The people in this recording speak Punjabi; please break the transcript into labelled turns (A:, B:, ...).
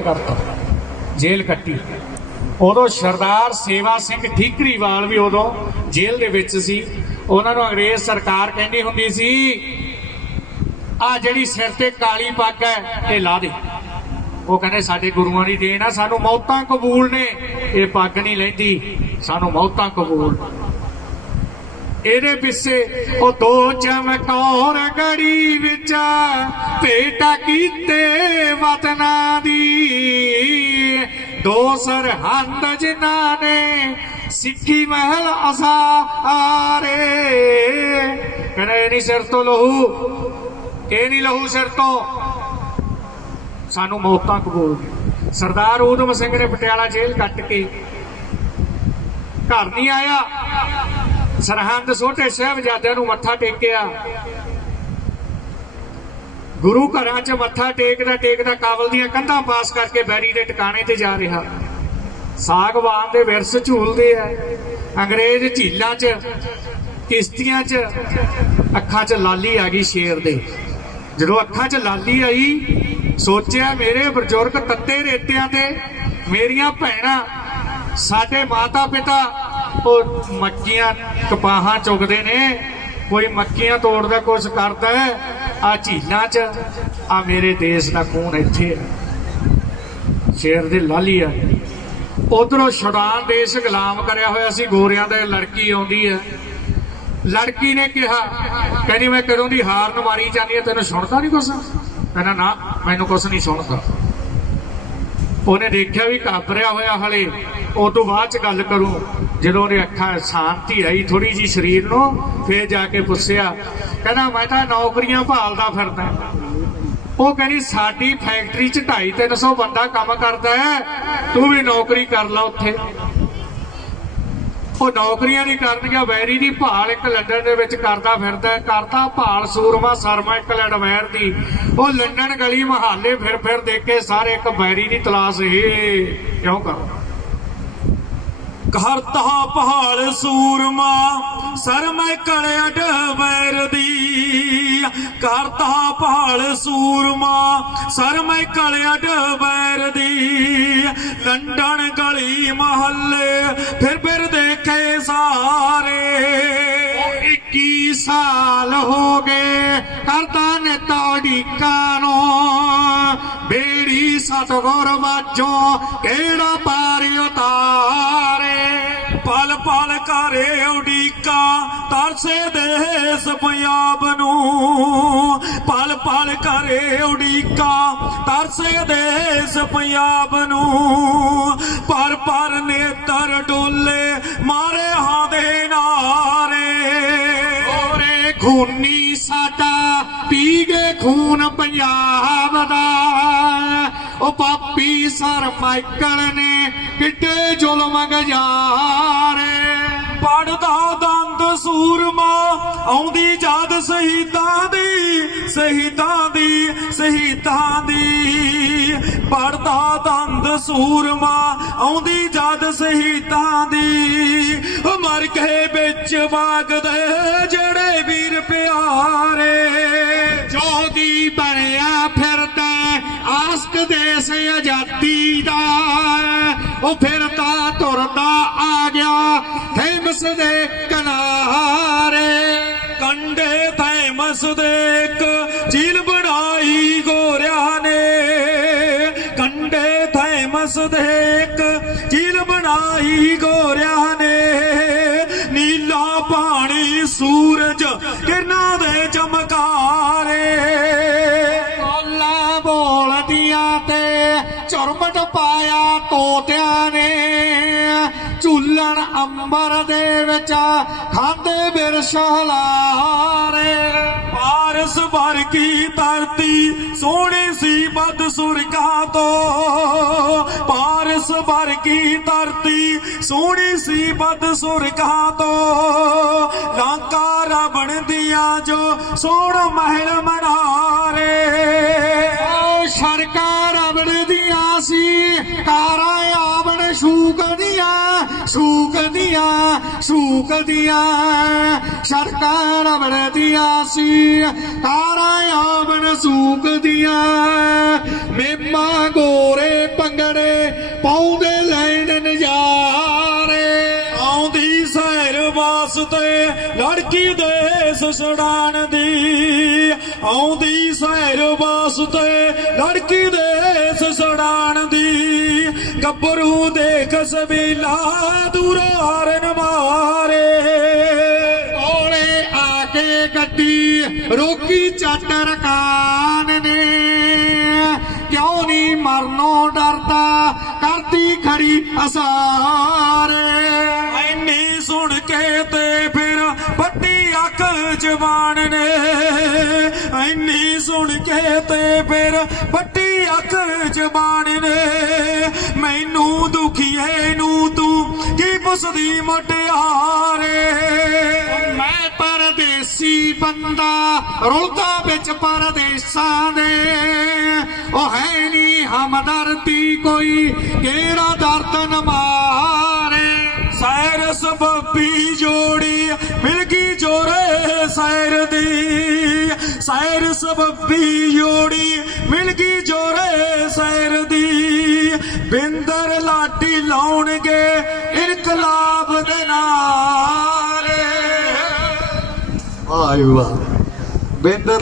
A: ਕਰਤਾ। ਜੇਲ੍ਹ ਕੱਟੀ। ਉਦੋਂ ਸਰਦਾਰ ਸੇਵਾ ਸਿੰਘ ਠੀਕਰੀਵਾਲ ਵੀ ਉਦੋਂ ਜੇਲ੍ਹ ਦੇ ਵਿੱਚ ਸੀ। ਉਹਨਾਂ ਨੂੰ ਅੰਗਰੇਜ਼ ਸਰਕਾਰ ਕਹਿੰਦੀ ਹੁੰਦੀ ਸੀ, ਆ ਜਿਹੜੀ ਸਿਰ ਤੇ ਕਾਲੀ ਪੱਗ ਹੈ, ਇਹ ਲਾ ਦੇ। ਉਹ ਕਹਿੰਦੇ, ਸਾਡੇ ਗੁਰੂਆਂ ਦੀ ਦੇਣ ਆ, ਸਾਨੂੰ ਮੌਤਾਂ ਕਬੂਲ ਨੇ। ਇਹ ਪੱਗ ਨਹੀਂ ਲੈਂਦੀ, ਸਾਨੂੰ ਮੌਤਾਂ ਕਬੂਲ। ਇਹਦੇ ਪਿੱਛੇ ਉਹ ਦੋ ਚਮਕੌਰ ਗੜੀ ਵਿੱਚ ਭੇਟਾ ਕੀਤੇ ਵਤਨਾਂ ਦੀ। ਦੋ ਸਰਹੰਦ ਜਿਨ੍ਹਾਂ ਨੇ ਸਿੱਖੀ ਮਹਿਲ ਅਸਾਰੇ। ਕਹਿੰਦੇ ਨਹੀਂ ਸਿਰ ਤੋਂ ਲਹੂ, ਇਹ ਨਹੀਂ ਲਹੂ ਸਿਰ ਤੋਂ। ਸਾਨੂੰ ਮੌਤਾਂ ਕਬੂਲ ਸਰਦਾਰ ਊਧਮ ਸਿੰਘ ਨੇ ਪਟਿਆਲਾ ਜੇਲ੍ਹ ਕੱਟ ਕੇ ਘਰ ਨਹੀਂ ਆਇਆ। ਸਰਹੰਦ ਛੋਟੇ ਸਾਹਿਬਜ਼ਾਦਿਆਂ ਨੂੰ ਮੱਥਾ ਟੇਕਿਆ। ਗੁਰੂ ਘਰਾਂ 'ਚ ਮੱਥਾ ਟੇਕਦਾ ਟੇਕਦਾ ਕਾਬਲ ਦੀਆਂ ਕੰਧਾਂ ਪਾਸ ਕਰਕੇ ਬੈਰੀ ਦੇ ਟਿਕਾਣੇ ਤੇ ਜਾ ਰਿਹਾ। ਸਾਗਵਾਨ ਦੇ ਵਿਰਸ ਝੂਲਦੇ ਆ। ਅੰਗਰੇਜ਼ ਝੀਲਾਂ 'ਚ, ਕਿਸ਼ਤੀਆਂ 'ਚ, ਅੱਖਾਂ 'ਚ ਲਾਲੀ ਆ ਗਈ ਸ਼ੇਰ ਦੇ। ਜਦੋਂ ਅੱਖਾਂ 'ਚ ਲਾਲੀ ਆਈ, ਸੋਚਿਆ ਮੇਰੇ ਬਜ਼ੁਰਗ ਤੱਤੇ ਰੇਤਿਆਂ ਤੇ ਮੇਰੀਆਂ ਭੈਣਾਂ, ਸਾਡੇ ਮਾਤਾ ਪਿਤਾ ਉਹ ਮੱਕੀਆਂ ਕਪਾਹਾਂ ਚੁਗਦੇ ਨੇ। ਕੋਈ ਮੱਕੀਆਂ ਤੋੜਦਾ, ਕੁਛ ਕਰਦਾ ਆ ਝੀਲਾਂ 'ਚ ਆ ਮੇਰੇ ਦੇਸ਼ ਦਾ ਖੂਨ ਇੱਥੇ ਹੈ। ਸ਼ੇਰ ਦੇ ਲਾਲੀ ਆ। ਉਧਰੋਂ ਸ਼ੁਡਾਨ ਦੇਸ਼ ਗੁਲਾਮ ਕਰਿਆ ਹੋਇਆ ਸੀ। ਗੋਰਿਆਂ ਦੇ ਲੜਕੀ ਆਉਂਦੀ ਹੈ। ਲੜਕੀ ਨੇ ਕਿਹਾ, ਕਹਿੰਦੀ, ਮੈਂ ਕਦੋਂ ਦੀ ਹਾਰਨ ਮਾਰੀ ਜਾਂਦੀ ਹੈ ਤੈਨੂੰ ਸੁਣਦਾ ਨਹੀਂ ਕੁਛ? ਕਹਿੰਦਾ, ਨਾ, ਮੈਨੂੰ ਕੁਛ ਨਹੀਂ ਸੁਣਦਾ। ਉਹਨੇ ਦੇਖਿਆ ਵੀ ਘਾਬਰਿਆ ਹੋਇਆ ਹਲੇ। ਉਹ ਤੋਂ ਬਾਅਦ ਚ ਗੱਲ ਕਰੂੰ। ਜਦੋਂ ਉਹਨੇ ਅੱਖਾਂ ਸ਼ਾਂਤੀ ਆਈ ਥੋੜੀ ਜੀ ਸਰੀਰ ਨੂੰ, ਫੇਰ ਜਾ ਕੇ ਪੁੱਛਿਆ, ਕਹਿੰਦਾ, ਮੈਂ ਤਾਂ ਨੌਕਰੀਆਂ ਭਾਲਦਾ ਫਿਰਦਾ ਉਹ ਕਹਿੰਦੀ, ਸਾਡੀ ਫੈਕਟਰੀ ਚ 2.5 300 ਬੰਦਾ ਕੰਮ ਕਰਦਾ ਹੈ। ਤੂੰ ਵੀ ਨੌਕਰੀ ਕਰ ਲੈ ਉੱਥੇ। ਉਹ ਨੌਕਰੀਆਂ ਦੀ ਕਰਨ ਵੈਰੀ ਦੀ ਭਾਲ ਇੱਕ ਲੰਡਨ ਦੇ ਵਿੱਚ ਕਰਦਾ ਫਿਰਦਾ ਕਰਦਾ ਭਾਲ ਸੂਰਮਾ ਸਰਮਾ ਇੱਕ ਲੜਵੈਰ ਦੀ। ਉਹ ਲੰਡਨ ਗਲੀ ਮਹੱਲੇ ਫਿਰ ਫਿਰ ਦੇਖ ਕੇ ਸਾਰੇ ਇੱਕ ਵੈਰੀ ਦੀ ਤਲਾਸ਼ ਇਹ ਕਿਉਂ ਕਰ?
B: ਕਰਤਾ ਭਾਲ ਸੂਰਮਾ ਸਰ ਮੈਂ ਕਲਿਆ ਡਬੈਰ ਦੀ। ਕਰਤਾ ਪਹਾੜ ਸੂਰਮਾ ਸਰ ਮੈਂ ਕਲਿਆ ਡਬੈਰ ਦੀ। ਲੰਡਨ ਗਲੀ ਮਹੱਲੇ, ਫਿਰ ਫਿਰ ਦੇਖੇ ਸਾਰੇ।
A: ਉਹ 21 ਸਾਲ ਹੋ ਗਏ, ਕਰਤਾ ਨੇ ਤੋੜੀ ਕਾਨੋ ਬੇੜੀ ਸਤਗੁਰ ਵਾਜੋ, ਕਿਹੜਾ ਪਾਰਿਓ ਤਾ
B: ਪਲ ਪਲ ਕਰੇ ਉਡੀਕਾ, ਤਰਸੇ ਦੇਸ ਪੰਜਾਬ ਨੂੰ। ਪਲ ਪਲ ਕਰੇ ਉਡੀਕਾ, ਤਰਸੇ ਦੇਸ ਪੰਜਾਬ ਨੂੰ। ਪਰ ਪਰ ਨੇਤਰ ਡੋਲੇ ਮਾਰੇ ਹਾਂ ਦੇ ਨਾਰੇ।
A: ਓਰੇ ਖੂਨੀ ਸਾਡਾ ਪੀ ਗਏ ਖੂਨ ਪੰਜਾਬ ਦਾ। ਉਹ ਪਾਪੀ ਸਰ ਮਾਈਕਲ ਨੇ ਕਿੱਡੇ ਜ਼ੁਲਮ ਗਜਾਰੇ।
B: ਪੜਦਾ ਦੰਦ ਸੂਰਮਾ, ਆਉਂਦੀ ਜਦ ਸ਼ਹੀਦਾਂ ਦੀ ਸ਼ਹੀਦਾਂ ਦੀ ਸ਼ਹੀਦਾਂ ਦੀ। ਪੜਦਾ ਦੰਦ ਸੂਰਮਾ, ਆਉਂਦੀ ਜਦ ਸ਼ਹੀਦਾਂ ਦੀ। ਉਹ ਮਰ ਗਏ ਵਿੱਚ ਵਾਗਦੇ ਜਿਹੜੇ ਵੀਰ ਪਿਆਰੇ।
A: ਜੋਗੀ ਬਣਿਆ ਫਿਰਦਾ, ਆਸਕ ਦੇਸ ਆਜ਼ਾਦੀ ਦਾ। ਉਹ ਫਿਰਦਾ ਤੁਰਦਾ ਆ ਗਿਆ ਫੇਮਸ ਦੇ ਕਿਨਾਰੇ।
B: ਕੰਡੇ ਥੈਮਸ ਦੇ ਇੱਕ ਝੀਲ ਬਣਾਈ ਗੋਰਿਆਂ ਨੇ। ਕੰਡੇ ਥੈਮਸ ਦੇ ਇੱਕ ਝੀਲ ਬਣਾਈ ਗੋਰਿਆਂ ਨੇ। ਨੀਲਾ ਪਾਣੀ ਸੂਰਜ ਕਿਰਨਾਂ ਦੇ ਚਮਕਾਰੇ।
A: ਕੋਲਾ ਬੋਲਦੀਆਂ ਤੇ ਚੁਰਮਟ ਪਾਇਆ ਤੋਤਿਆਂ ਨੇ। ਝੂਲਣ ਅੰਬਰ ਦੇ ਵਿੱਚ ਖਾਂਦੇ ਬਿਰਸ਼
B: ਪਾਰਸ ਭਰ ਕੀ ਧਰਤੀ ਸੋਹਣੀ ਸੀ ਬਦ ਸੁਰਗਾ ਤੋਂ। ਪਾਰਸ ਭਰ ਕੀ ਧਰਤੀ ਸੋਹਣੀ ਸੀ ਬਦ ਸੁਰਗਾ ਤੋਂ। ਲਾਂਕਾ ਰਾਵਣ ਦੀਆਂ ਜੋ ਸੋਹਣ ਮਹਿਲ ਮਨਾਰੇ
A: ਸੂਕਦੀਆਂ ਸ਼ੂਕ ਸੂਕਦੀਆਂ। ਸ਼ੂਕ ਦੀਆਂ ਸ਼ੂਕ ਦੀਆਂ ਸਰਕਾਰ ਅਬੜ ਸੀ ਕਾਰਾਂ ਆਵਣ ਸ਼ੂਕ ਮੇਮਾ ਗੋਰੇ ਲੰਗੜੇ ਪਾਉਂਦੇ ਲੈਣ ਨਜ਼ਾਰੇ।
B: ਆਉਂਦੀ ਸਹਿਰ ਵਾਸਤੇ ਲੜਕੀ ਦੇਸ ਛੜਾਣ ਦੀ। ਆਉਂਦੀ ਸਹਿਰ ਵਾਸਤੇ ਲੜਕੀ ਦੇਸ ਛੜਾਣ ਦੀ। ਗੱਭਰੂ ਦੇਖ ਸਬੀਲਾ ਦੂਰ ਹਾਰਨ ਮਾਰੇ।
A: ਕੋਲੇ ਆ ਕੇ ਗੱਡੀ ਰੋਕੀ ਚੱਟ ਰਕਾਨ ਨੇ। ਕਿਉਂ ਨਹੀਂ ਮਰਨੋਂ ਡਰਦਾ ਕਰਦੀ ਖੜੀ ਅਸਾਰੇ।
B: ਐਨੀ ਸੁਣ ਕੇ ਤੇ ਫਿਰ ਵੱਡੀ ਅੱਖ ਜਵਾਨ ਨੇ। ਐਨੀ ਸੁਣ ਕੇ ਤੇ ਫਿਰ ਵੱਡੀ ਅੱਖ ਜਵਾਨ ਨੇ। ਮੈਨੂੰ ਦੁਖੀਏ ਨੂੰ ਤੂੰ ਕੀ ਪੁੱਛਦੀ ਮਟਿਆਰੇ?
A: ਮੈਂ ਪਰਦੇਸੀ ਬੰਦਾ, ਰੁਲਦਾ ਵਿੱਚ ਪਰਦੇਸਾਂ ਦੇ। ਉਹ ਹੈ ਨਹੀਂ ਹਮਦਰਦੀ ਕੋਈ, ਕਿਹੜਾ ਦਰਦ ਨ ਸੈਰ
B: ਸੈਰਸ ਜੋੜੀ, ਮਿਲ ਗਈ ਜੋਰੇ ਸੈਰ ਦੀ। ਸੈਰ ਸਬੱਬੀ ਜੋੜੀ ਮਿਲ ਗਈ ਜੋਰੇ ਸੈਰ ਦੀ। ਬਿੰਦਰ ਲਾਟੀ ਲਾਉਣਗੇ ਇਨਕਲਾਬ ਦੇ ਨਾਰੇ
C: ਆਏ ਵਾਹ ਬਿੰਦਰ